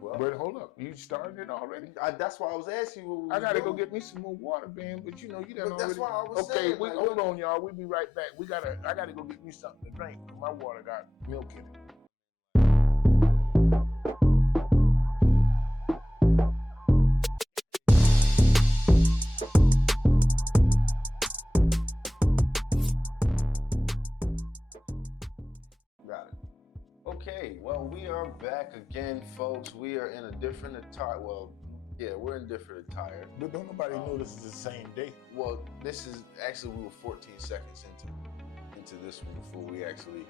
Well, But hold up, you started it already? that's why I was asking you. What we I gotta go doing. get me some more water, man. But you know, you done But that's already. why I was Okay, saying. Like, hold on, y'all. We'll be right back. I gotta go get me something to drink. My water got milk in it. Got it. Okay, well, we are back again, folks. We are in a different attire. Well, yeah, we're in different attire. But don't nobody know this is the same day. Well, this is actually, we were 14 seconds into this one before we actually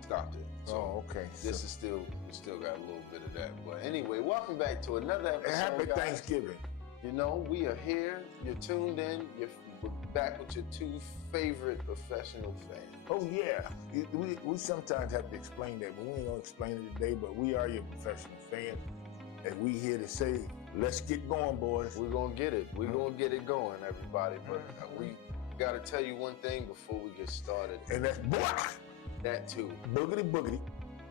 stopped it. So okay. This is still, we still got a little bit of that. But anyway, welcome back to another episode. Happy guys. Thanksgiving. You know, we are here. You're tuned in. We're back with your two favorite professional fans. Oh yeah, we sometimes have to explain that, but we ain't gonna explain it today. But we are your professional fans, and we here to say, let's get going, boys. We're gonna get it. We're gonna get it going, everybody. But we gotta tell you one thing before we get started. And that's that too. Boogity boogity.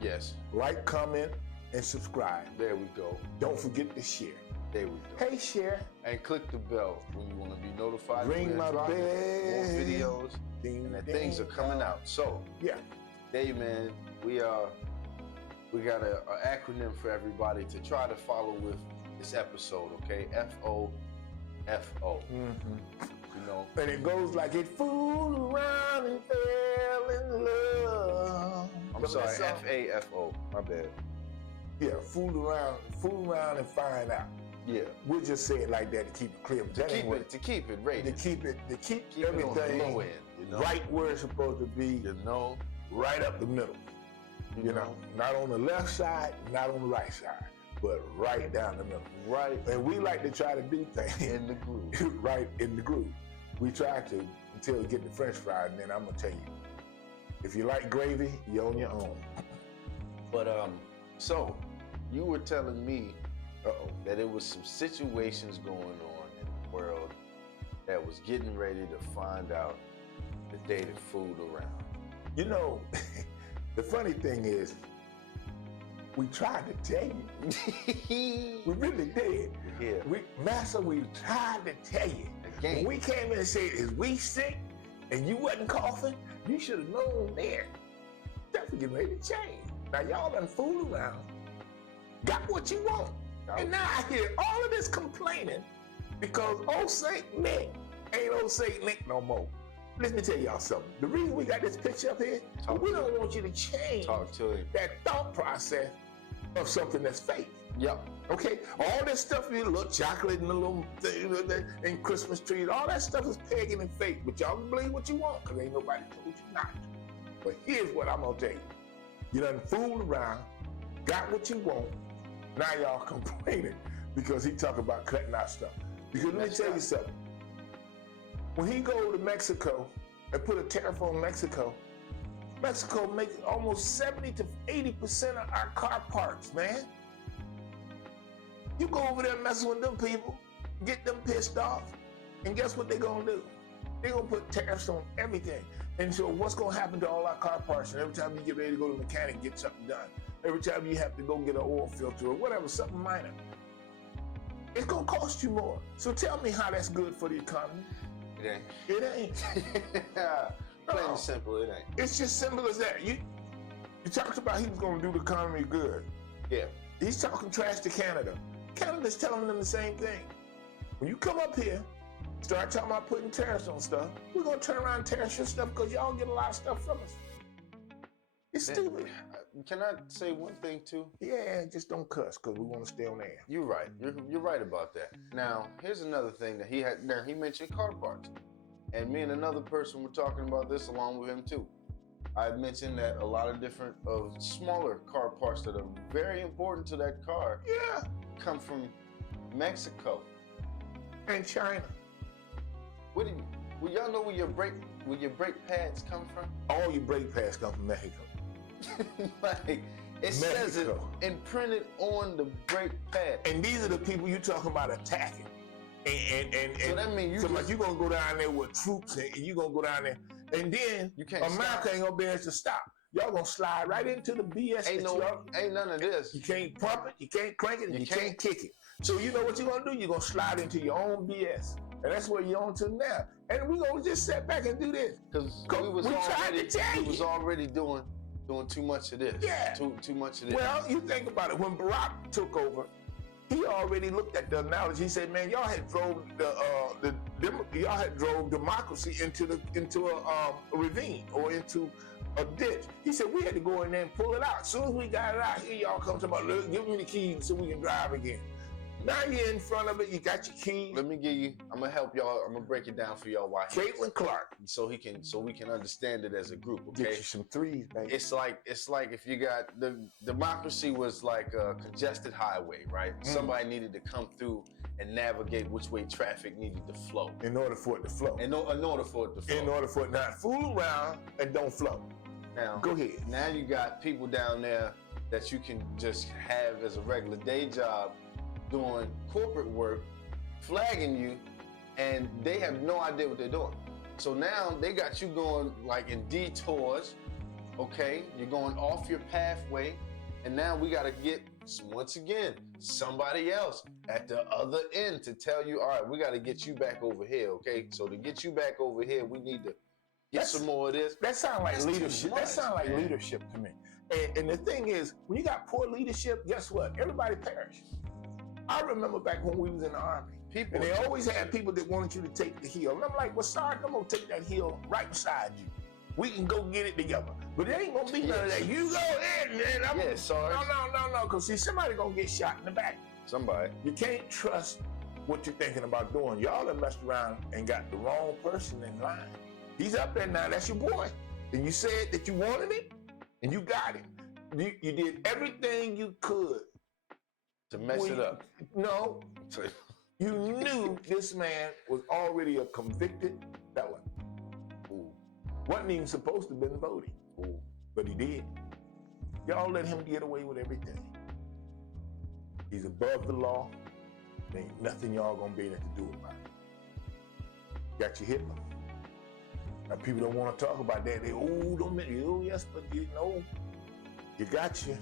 Yes. Like, comment, and subscribe. There we go. Don't forget to share. There we go. Hey, share. And click the bell when you want to be notified. Ring my bell. More videos. Ding, And the ding, things are coming out. So, yeah. Hey man, we got an acronym for everybody to try to follow with this episode, okay? FOFO. Mm-hmm. You know. And it goes like it fooled around and fell in love. I'm sorry, FAFO. My bad. Yeah, fool around and find out. Yeah. We'll just say it like that to keep it clear. But To keep it rated. To keep everything it on the low end, you know? right where it's supposed to be. You know. Right up the middle. You know, not on the left side, not on the right side, but right down the middle. Right. And we like to try to do things in the groove. Right in the groove. We try to until we get the French fries, and then I'm gonna tell you, if you like gravy, you're on your own. But so you were telling me that there was some situations going on in the world that was getting ready to find out the day the food around. You know, the funny thing is, we tried to tell you. We really did. Yeah. We tried to tell you. Again. When we came in and said, is we sick and you wasn't coughing, you should have known then. Stuff was getting ready to change. Now y'all done fooled around, got what you want. And now I hear all of this complaining because old Saint Nick ain't old Saint Nick no more. Let me tell y'all something. The reason we got this picture up here, we don't want you to change that thought process of something that's fake. Yep. Okay? All this stuff, you little chocolate and the little thing and Christmas trees, all that stuff is pagan and fake. But y'all can believe what you want because ain't nobody told you not to. But here's what I'm going to tell you. You done fooled around, got what you want, now y'all complaining because he talk about cutting out stuff. Because let me tell you something. When he go to Mexico and put a tariff on Mexico, Mexico makes almost 70 to 80% of our car parts, man. You go over there messing with them people, get them pissed off, and guess what they're gonna do? They're gonna put tariffs on everything. And so what's gonna happen to all our car parts? And every time you get ready to go to the mechanic, get something done. Every time you have to go get an oil filter or whatever, something minor, it's gonna cost you more. So tell me how that's good for the economy. It ain't. Plain and simple, it ain't. It's just simple as that. You talked about he was going to do the economy good. Yeah. He's talking trash to Canada. Canada's telling them the same thing. When you come up here, start talking about putting tariffs on stuff, we're going to turn around and tariff your stuff because y'all get a lot of stuff from us. It's stupid. Can I say one thing too? Yeah, just don't cuss because we want to stay on air. You're right. You're right about that. Now, here's another thing that he had. Now, he mentioned car parts. And me and another person were talking about this along with him too. I mentioned that a lot of different smaller car parts that are very important to that car come from Mexico. And China. Well, y'all know where your brake pads come from? All your brake pads come from Mexico. Like, it says it imprinted on the brake pad. And these are the people you talking about attacking. And so that means you're gonna go down there with troops and you're gonna go down there and then America ain't gonna be able to stop. y'all gonna slide right into the BS. Ain't none of this. You can't pump it, you can't crank it, and you can't kick it. So you know what you're gonna do? You're gonna slide into your own BS. And that's what you're on to now. And we're gonna just sit back and do this. Because we was already doing too much of this. Yeah. Too much of this. Well, you think about it. When Barack took over, he already looked at the analogy. He said, "Man, y'all had drove democracy into a ravine or into a ditch." He said, "We had to go in there and pull it out. As soon as we got it out, here y'all come to about, look, give me the keys so we can drive again." Now you're in front of it. You got your keys. Let me give you. I'm gonna help y'all. I'm gonna break it down for y'all. Why? Caitlin Clark. So we can understand it as a group. Okay. Get you some threes, baby. It's like if you got the democracy was like a congested highway, right? Somebody needed to come through and navigate which way traffic needed to flow. In order for it to flow. In order for it to flow. In order for it not fool around and don't flow. Now, go ahead. Now you got people down there that you can just have as a regular day job doing corporate work, flagging you, and they have no idea what they're doing. So now they got you going like in detours, okay? You're going off your pathway, and now we gotta get, once again, somebody else at the other end to tell you, all right, we gotta get you back over here, okay? So to get you back over here, we need to get some more of this. That sounds like leadership. That sounds like leadership to me. And the thing is, when you got poor leadership, guess what? Everybody perishes. I remember back when we was in the Army, and they always had people that wanted you to take the hill. And I'm like, well, Sarge, I'm gonna take that hill right beside you. We can go get it together. But it ain't gonna be none of that. You go in, and I'm Sarge. No, because see, somebody gonna get shot in the back. Somebody. You can't trust what you're thinking about doing. Y'all have messed around and got the wrong person in line. He's up there now, that's your boy. And you said that you wanted him, and you got him. You did everything you could to mess it up. No. You knew this man was already a convicted felon. Ooh. Wasn't even supposed to have been voting. Ooh. But he did. Y'all let him get away with everything. He's above the law. There ain't nothing y'all gonna be able to do about it. Got you Hitler. Now people don't want to talk about that. They, don't make it. Oh, yes, but you know, you got you.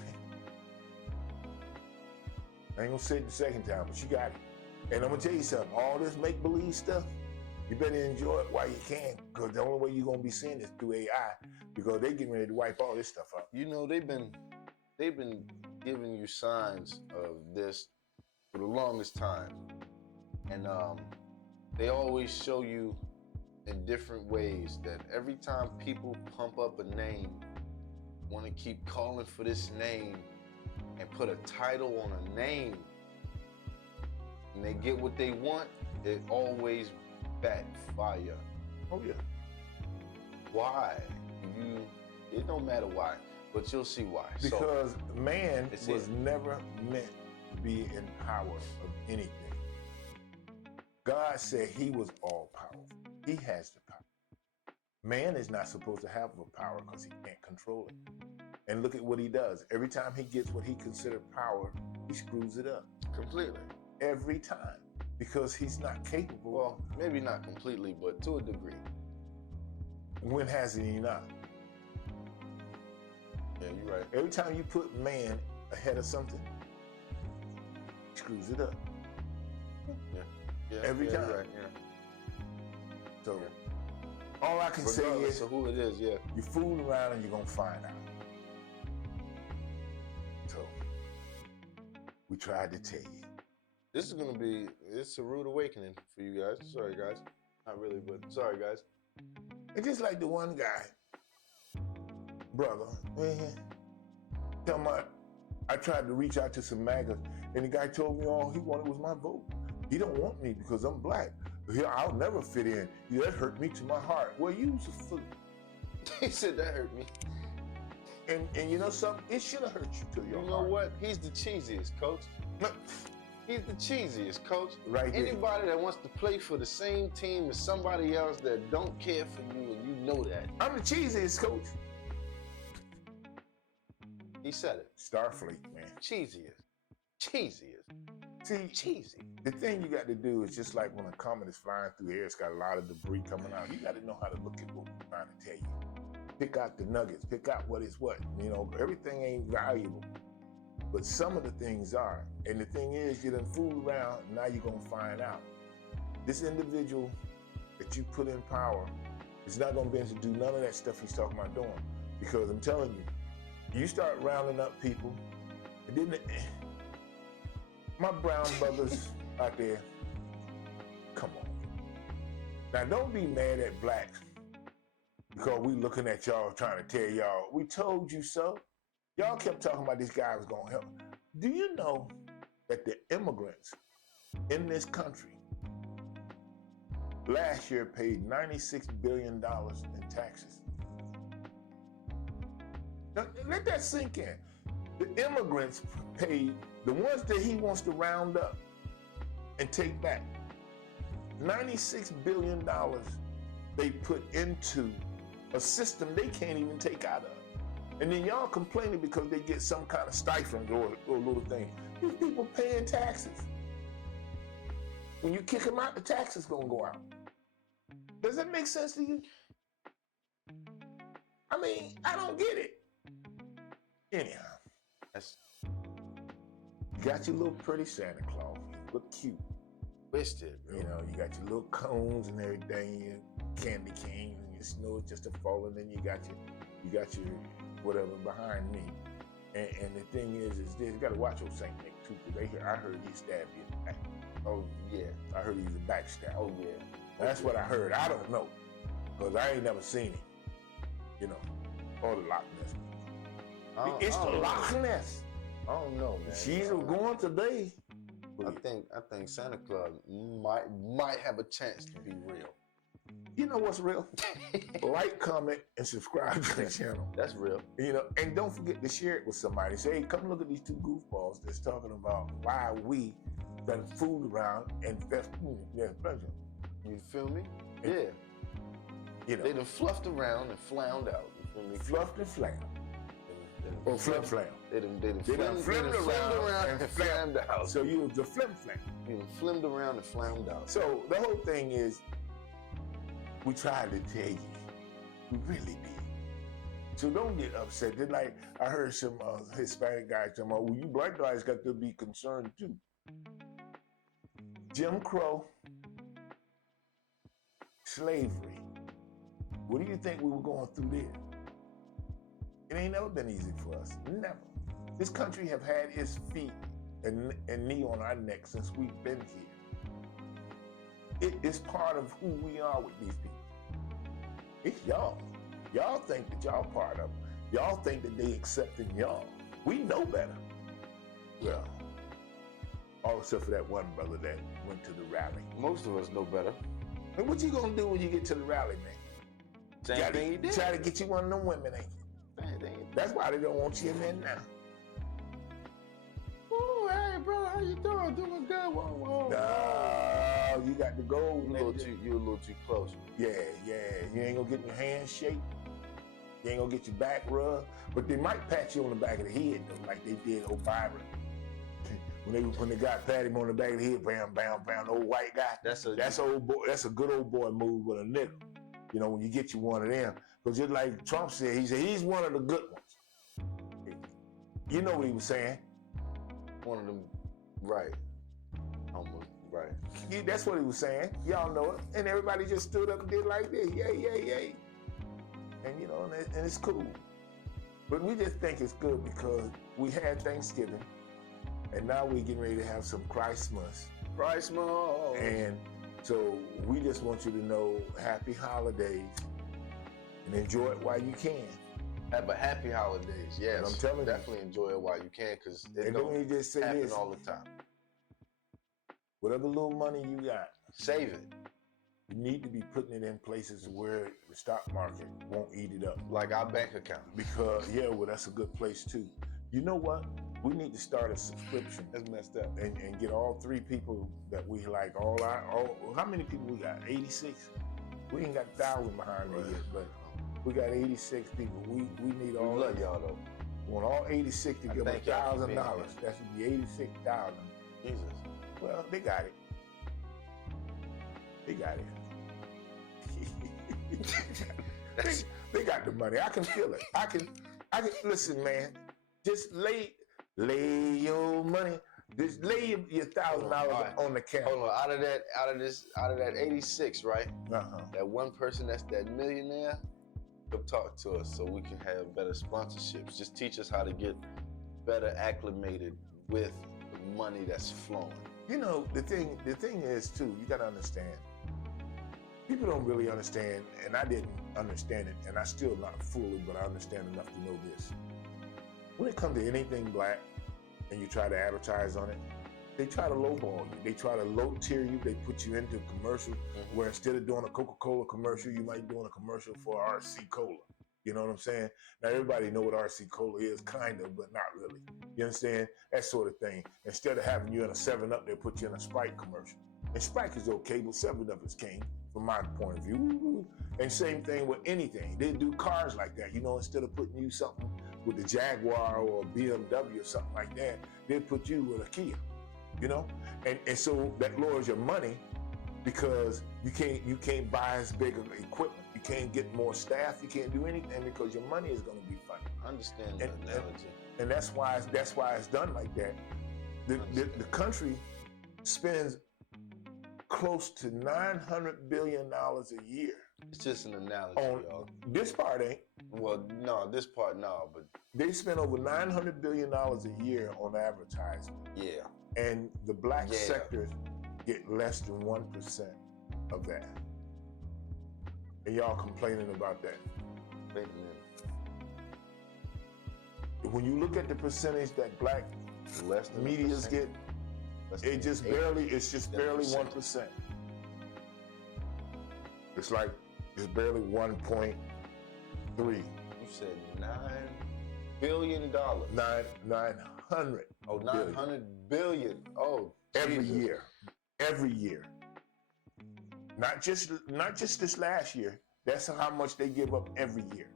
I ain't gonna say it the second time, but you got it. And I'm gonna tell you something, all this make-believe stuff, you better enjoy it while you can, because the only way you're gonna be seeing this through AI, because they getting ready to wipe all this stuff up. You know, they've been giving you signs of this for the longest time. And they always show you in different ways that every time people pump up a name, want to keep calling for this name, and put a title on a name, and they get what they want, it always backfire. Oh yeah. Why? It don't matter why, but you'll see why. Because man was never meant to be in power of anything. God said he was all powerful. He has the power. Man is not supposed to have the power because he can't control it. And look at what he does. Every time he gets what he considered power, he screws it up. Completely. Every time. Because he's not capable. Well, maybe not completely, but to a degree. When hasn't he not? Yeah, you're right. Every time you put man ahead of something, he screws it up. Yeah. Every time. Right, yeah. So, all I can say is, of who it is, yeah. You fool around and you're going to find out. So, we tried to tell you. This is going to be, it's a rude awakening for you guys. Sorry, guys. Not really, but sorry, guys. It's just like the one guy, brother, tell me, I tried to reach out to some MAGA, and the guy told me all he wanted was my vote. He don't want me because I'm black. I'll never fit in. That hurt me to my heart. Well, you was a fool. He said that hurt me. And you know something? It should have hurt you to your heart. You know what? He's the cheesiest, coach. He's the cheesiest, coach. Right there. Anybody that wants to play for the same team as somebody else that don't care for you, and you know that. I'm the cheesiest, coach. He said it. Starfleet, man. Cheesiest. Cheesiest. See, cheesy. The thing you got to do is just like when a comet is flying through the air, it's got a lot of debris coming out. You got to know how to look at what we're trying to tell you. pick out the nuggets, pick out what is what. You know, everything ain't valuable, but some of the things are. And the thing is, you done fool around, and now you're gonna find out. This individual that you put in power is not gonna be able to do none of that stuff he's talking about doing. Because I'm telling you, you start rounding up people, and then my brown brothers out there, come on. Now don't be mad at blacks because we looking at y'all trying to tell y'all, we told you so. Y'all kept talking about this guy was gonna help. Do you know that the immigrants in this country last year paid $96 billion in taxes? Now, let that sink in. The immigrants paid, the ones that he wants to round up and take back, $96 billion they put into a system they can't even take out of. And then y'all complaining because they get some kind of stipend or a little thing. These people paying taxes. When you kick them out, the taxes gonna go out. Does that make sense to you? I mean, I don't get it. Anyhow, you got your little pretty Santa Claus. You look cute. Twisted, bro. You know, you got your little cones and everything, your candy cane, and your snow is just a falling, and you got your whatever behind me. And the thing is this, you got to watch your Saint Nick too, because I heard he stabbed you in the back. Oh yeah. I heard he was a backstab. Oh yeah. That's what I heard. I don't know, because I ain't never seen him. You know, or the Loch Ness. It's the Loch Ness. I don't know, man. She's going today. I think Santa Claus might have a chance to be real. You know what's real? Like, comment, and subscribe to the channel. That's real. You know, and don't forget to share it with somebody. Say, hey, come look at these two goofballs that's talking about why we done fooled around and that's pleasure. You feel me? And, yeah. You know, They done fluffed around and flound out. You feel me? fluffed and flam. Or flim flam. They done flimmed around and flammed out. So you was the flim flam. You done flimmed around and flammed out. So the whole thing is, we tried to tell you, we really did. So don't get upset. Then, like I heard some Hispanic guys talking about, well, you black guys got to be concerned too. Jim Crow, slavery. What do you think we were going through there? It ain't never been easy for us. Never. This country have had its feet and knee on our neck since we've been here. It is part of who we are with these people. It's y'all. Y'all think that y'all part of them. Y'all think that they accepting y'all. We know better. Well, all except for that one brother that went to the rally. Most of us know better. And what you gonna do when you get to the rally, man? Same thing he did. Try to get you one of them women, ain't you? That's why they don't want you in there now. Oh, hey, bro, how you doing? Doing good. Whoa. No, you got to go. You're a little too close. Yeah. You ain't gonna get your hands shake. You ain't gonna get your back rubbed. But they might pat you on the back of the head, though, like they did old Byron. When they got pat him on the back of the head, bam, the old white guy. That's old boy. That's a good old boy move with a nigga. You know, when you get you one of them. Because just like Trump said, he said he's one of the good ones. You know what he was saying? One of them, right. Almost, right. That's what he was saying. Y'all know it. And everybody just stood up and did like this. Yay. And you know, and it's cool. But we just think it's good because we had Thanksgiving. And now we're getting ready to have some Christmas. And so we just want you to know happy holidays. And enjoy it while you can. Have a happy holidays, yes. And I'm telling you. Definitely enjoy it while you can, because it don't just say happen this all the time. Whatever little money you got, save it. You need to be putting it in places where the stock market won't eat it up. Like our bank account. Because, that's a good place too. You know what? We need to start a subscription. That's messed up. And get all three people that we like, how many people we got? 86? We ain't got 1,000 behind me yet, but we got 86 people. We need all. We love y'all though. We want all 86 to give $1,000. That should be 86,000. Jesus. Well, they got it. They got the money. I can feel it. I can listen, man. Just lay your money. Just lay your $1,000 on the counter. Hold on. Out of that 86, right? Uh-huh. That one person that's that millionaire, come talk to us so we can have better sponsorships. Just teach us how to get better acclimated with the money that's flowing. You know, the thing is too, you gotta understand. People don't really understand, and I didn't understand it, and I still not fully, but I understand enough to know this. When it comes to anything black, and you try to advertise on it, they try to lowball you. They try to low tier you. They put you into a commercial where instead of doing a Coca-Cola commercial, you might be doing a commercial for RC Cola. You know what I'm saying? Now everybody know what RC Cola is, kind of, but not really. You understand? That sort of thing. Instead of having you in a 7-Up, they put you in a Sprite commercial. And Sprite is okay, but 7-Up is king, from my point of view. And same thing with anything. They do cars like that. You know, instead of putting you something with the Jaguar or BMW or something like that, they put you with a Kia. You know? And so that lowers your money because you can't buy as big of equipment. You can't get more staff. You can't do anything because your money is going to be funny. I understand that analogy. And that's why it's done like that. The country spends close to $900 billion a year. It's just an analogy, y'all. This part ain't. Well, no, this part, no, but they spend over $900 billion a year on advertising. Yeah. And the black sectors get less than 1% of that. And y'all complaining about that. Wait a minute. When you look at the percentage that black medias get, it's just barely 1%. It's like, it's barely 1.3. You said $9 billion. 900. Oh, 900 billion. Oh, every Jesus. Every year. Not just this last year. That's how much they give up every year.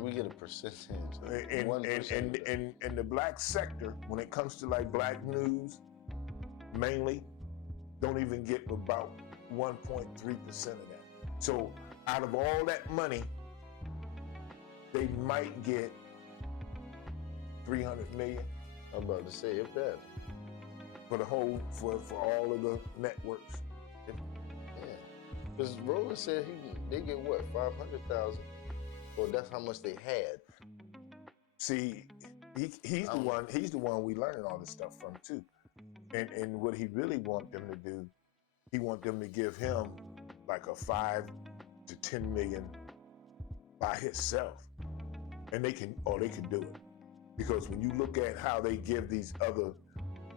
We get a percentage. And the black sector, when it comes to like black news, mainly, don't even get about 1.3% of that. So out of all that money, they might get 300 million. I'm about to say, if that. For all of the networks. Yeah. Because Roland said they get what, 500,000? Well, that's how much they had. See, he's the one we learning all this stuff from too. And what he really want them to do, he want them to give him like a 5 to 10 million by himself. And they can do it. Because when you look at how they give these other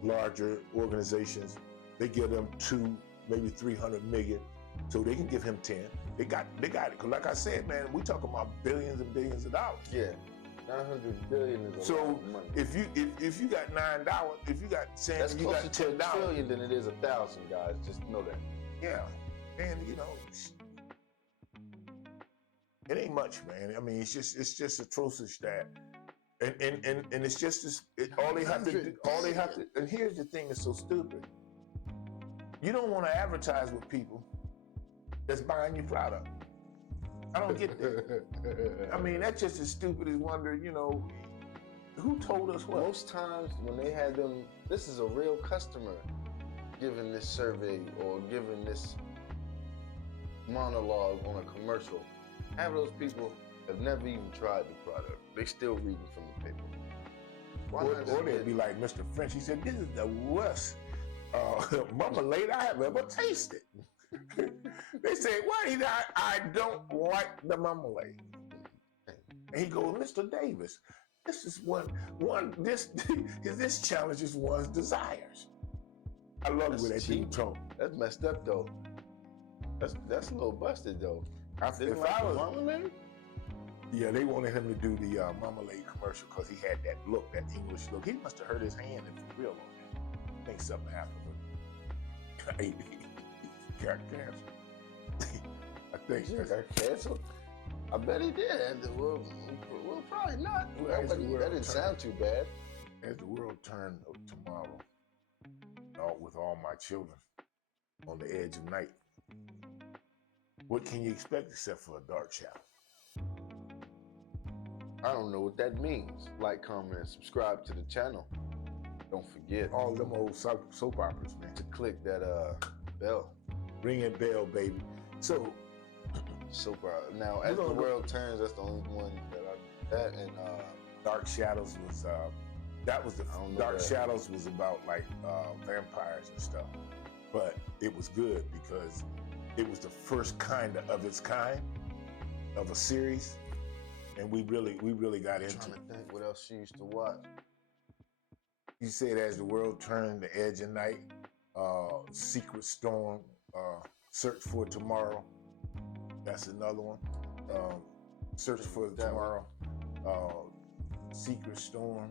larger organizations, they give them 2, maybe 300 million, so they can give him 10. They got it. Cause like I said, man, we talking about billions and billions of dollars. Yeah, 900 billion is a lot of money. if you got $9, if you got Sam, that's you closer got to $10 $1 trillion than it is 1,000, guys. Just know that. Yeah, and you know, it ain't much, man. I mean, it's just atrocious that. And it's just this, all they have to, and here's the thing that's so stupid. You don't want to advertise with people that's buying your product. I don't get that. I mean, that's just as stupid as wondering, you know, who told us what? Most times when they had them, this is a real customer giving this survey or giving this monologue on a commercial. Half of those people have never even tried the product. They still reading from the paper. Or they'd be like Mr. French. He said, "This is the worst marmalade I have ever tasted." They said, "Why? I don't like the marmalade." And he goes, "Mr. Davis, this is this challenges one's desires." I love the way that dude talk. That's messed up though. That's a little busted though. If I was marmalade. Yeah, they wanted him to do the marmalade commercial because he had that look, that English look. He must have hurt his hand for real on that. I think something happened with him. He got cancer. I think he got cancer. I bet he did. Well, probably not. That didn't sound too bad. As the world turned tomorrow, with all my children on the edge of night, what can you expect except for a dark shadow? I don't know what that means. Like, comment, and subscribe to the channel. Don't forget All them old soap operas, man. to click that bell. Ring that bell, baby. So, Soap opera. Now, As the World Turns, that's the only one that and Dark Shadows was that was the Dark Shadows was about like vampires and stuff, but it was good because it was the first kind of its kind of a series, and we really got into it. Trying to think what else she used to watch. You said As the World Turned, The Edge of Night, Secret Storm, Search for Tomorrow. That's another one. Search for Tomorrow. Secret Storm.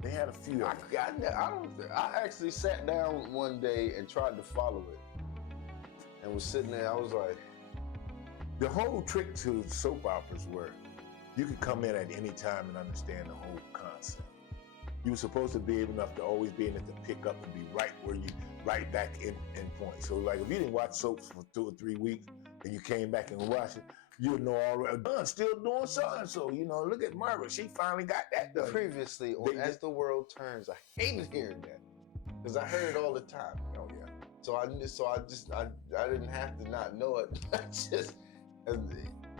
They had a few. I actually sat down one day and tried to follow it, and was sitting there. I was like, the whole trick to soap operas were you could come in at any time and understand the whole concept. You were supposed to be able enough to always be in it to pick up and be right back in point. So like if you didn't watch soaps for 2 or 3 weeks and you came back and watched it, you'd know already, Dunn's still doing so-and-so. You know, look at Margaret, she finally got that done. Previously, As the World Turns, I hated hearing that because I heard it all the time. Oh yeah. So I didn't have to not know it.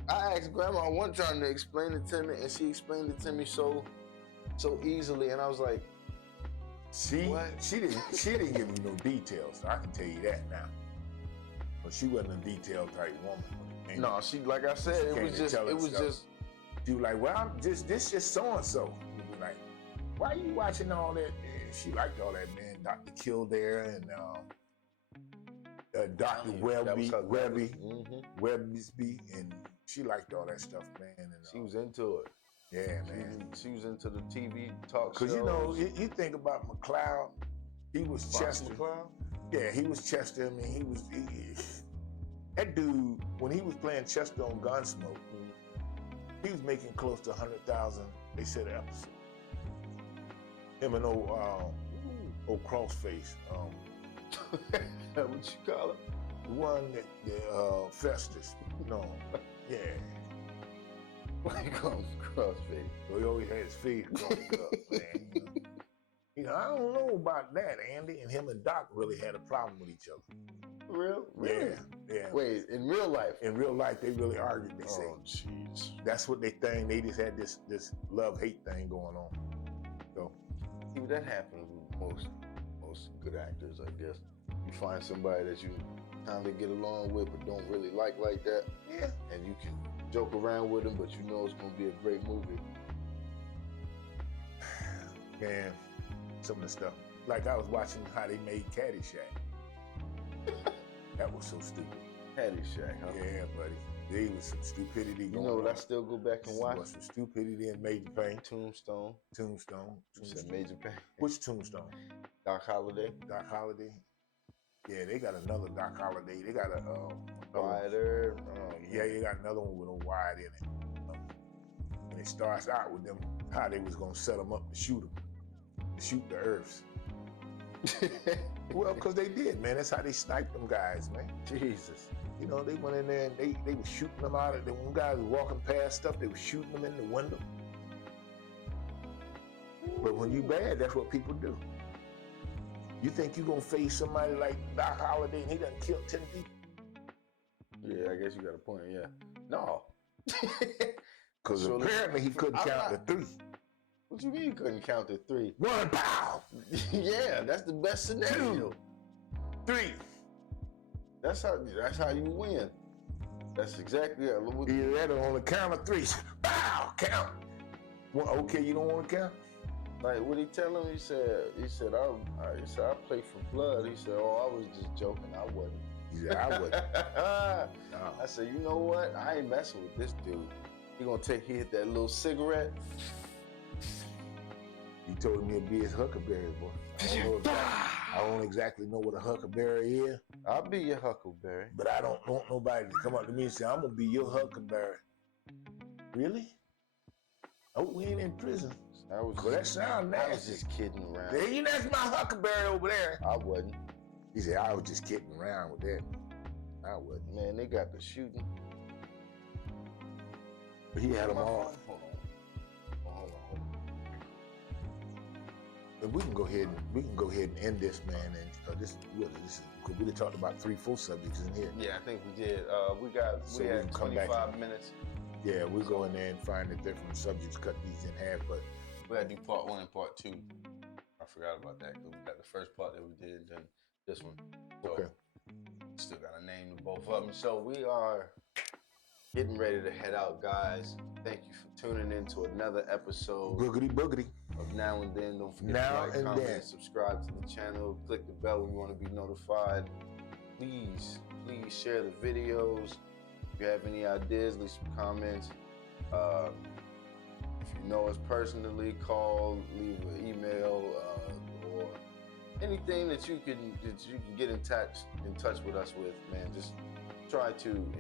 I asked Grandma one time to explain it to me, and she explained it to me so easily, and I was like, she didn't give me no details. So I can tell you that now. But she wasn't a detailed type woman. No, she, like I said, it was just. She was like, well, this just so and so. You be like, why are you watching all that? And she liked all that, man. Dr. Kildare and Dr. Webby, and she liked all that stuff, man. And, she was into it. Yeah, man. She was into the TV talk shows. Because you know, you think about McCloud, he was Chester. McCloud? Yeah, he was Chester. I mean, that dude, when he was playing Chester on Gunsmoke, he was making close to 100,000, they said, an episode. Him and old Crossface. What you call it? The one that Festus. No, yeah. Why you call him Crossface? Well, he always had his feet crossed up, man. You know, I don't know about that, Andy. And him and Doc really had a problem with each other. Real? Really? Yeah. Wait, in real life? In real life, they really argued, they say. Oh, jeez. That's what they think. They just had this love-hate thing going on. So. See, that happens with most good actors, I guess. You find somebody that you kind of get along with but don't really like that. Yeah. And you can joke around with them, but you know it's going to be a great movie. Man, some of the stuff. Like I was watching how they made Caddyshack. That was so stupid. Caddyshack, huh? Yeah, buddy. There was some stupidity going on. You know what I still go back and watch? Some stupidity in Major Payne. Tombstone. You said Major Payne. Which Tombstone? Doc Holliday. Yeah, they got another Doc Holliday. They got a Wider. Yeah, you got another one with a wide in it. And it starts out with them how they was gonna set them up to shoot the Earths. Well, because they did, man. That's how they sniped them guys, man. Jesus. You know, they went in there and they were shooting them out of the one guy was walking past stuff, they were shooting them in the window. But when you bad, that's what people do. You think you're gonna face somebody like Doc Holliday and he done killed 10 people? Yeah, I guess you got a point, yeah. No. Because apparently he couldn't count to 3. What you mean you couldn't count to 3? 1, pow! Yeah, that's the best scenario. 2, 3. That's how you win. That's exactly it. Either that or on the count of 3. Pow! Count. Well, okay, you don't want to count? Like what he tell him? He said I play for blood. He said, oh, I was just joking. I wasn't. He said, I wasn't. No. I said, you know what? I ain't messing with this dude. He hit that little cigarette. He told me it'd be his huckleberry, boy. I don't exactly know what a huckleberry is. I'll be your huckleberry. But I don't want nobody to come up to me and say, I'm gonna be your huckleberry. Really? Oh, we ain't in prison. That sounds nasty. I was just kidding around. Hey, that's my huckleberry over there. I wasn't. He said, I was just kidding around with that. I wasn't. Man, they got the shooting. But he had them My all. phone? Hold on. But we can go ahead and end this, man. And this is because we done talked about 3-4 subjects in here. Yeah, I think we did. So we we had can come back 25 minutes. Yeah, we'll go in there and find the different subjects, cut these in half. But we gotta do part 1 and part 2. I forgot about that because we got the first part that we did, then this one. So, okay. Still gotta name both of them. So we are getting ready to head out, guys. Thank you for tuning in to another episode Boogity. of Now and Then. Don't forget Now to like, and comment, then. and subscribe to the channel. Click the bell when you want to be notified. Please share the videos. If you have any ideas, leave some comments. If you know us personally, call, leave an email, or anything that you can get in touch with us with, man. Just try to